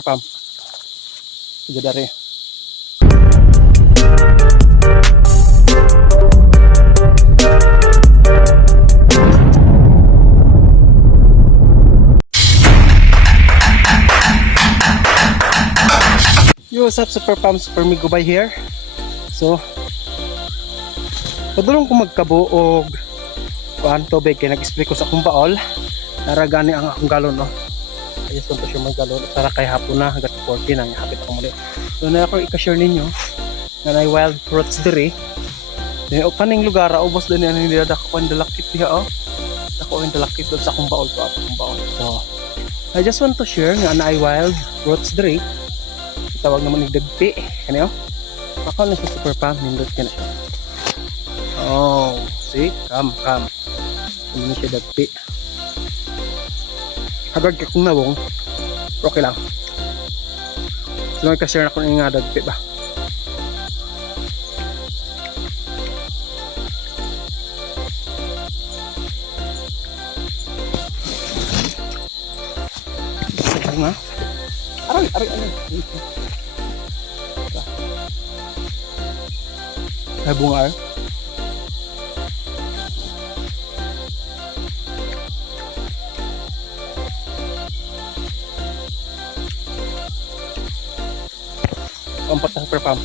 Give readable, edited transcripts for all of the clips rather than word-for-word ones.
Pam. Sige dari. Yo, what's up, Super Pam, Super Migo by here. So, padulong ko magkabuog kuan tubig kay nag-spray ko sa akong baol. Naragani ang akong galon, no. Ayos lang to siya mag-galon. Sara kay hapon na hanggang 40 na hapit ako muli. So na ako i-share ninyo na nay wild fruits diri. Then kaning lugar ubos din yan nila dako ang dalakit diha, oh. Dako ang dalakit sa akong baol to, akong baol. So I just want to share nga nay wild fruits diri. Tawag naman ni dagpi, kani, oh. Ako na sa Super Pam, nindot ka na siya. Oh, see? Come. Hindi na siya dagpi. Hagad ka kung nawong, okay lang. So nagka-share na ko nga dagpi ba. Sige nga. Aray. Ay bunga. Empat na Super Pam.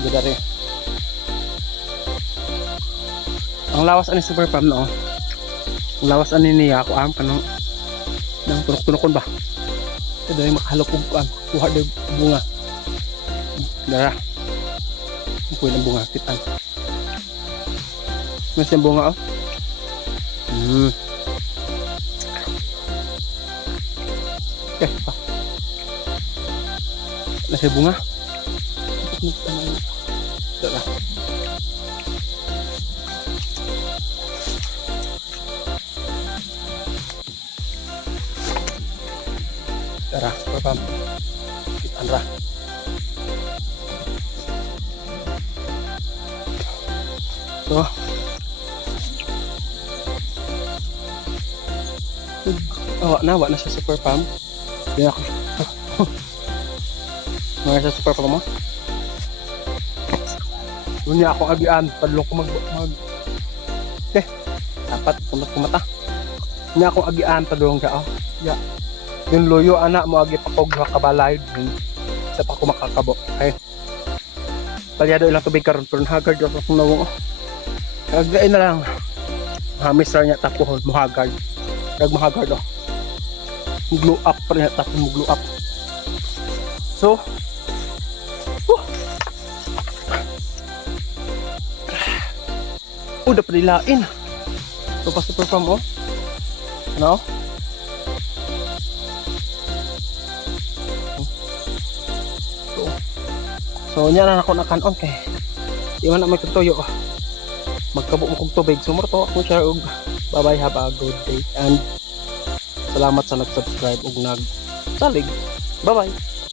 Sige dari. Ang lawas ani Super Pam, no. Ang lawas ani niya ako am kanang nang tunok-tunokon ba. Kada ay makahalok og kuan, kuha dag bunga. Dara. Kuha ng bunga kitan. Mas yung bunga, oh. Okay, pa. Nasa bunga. Tara. Tara, Pam. Kitan ra. So, awa na siya Super Pam. Yan ako. Mga sa Super Pam mo. Doon niya ako agian. Padlong ko mag okay. Dapat kumata. Niya ako agian. Padlong ka. Oh. Yeah. Yung loyo anak mo agi pakog kabalay. Sa pa ko makakabo. Okay. Palyado ilang tubig karon pero hagard ako kung nawong. Kagain na lang. Hamis ra niya tapuhon mo hagard. Kag mahagard, oh. Glow up pa niya tapos mo glow up. So, dapat nilain. So, pa Super Pam, oh. Ano? So, niya na ako nakanon kay iwan na may kutoyo, oh. Magkabo mo kong tubig. Sumurto ako siya og bye-bye, have a good day and salamat sa nag-subscribe og nag-salig. Bye-bye.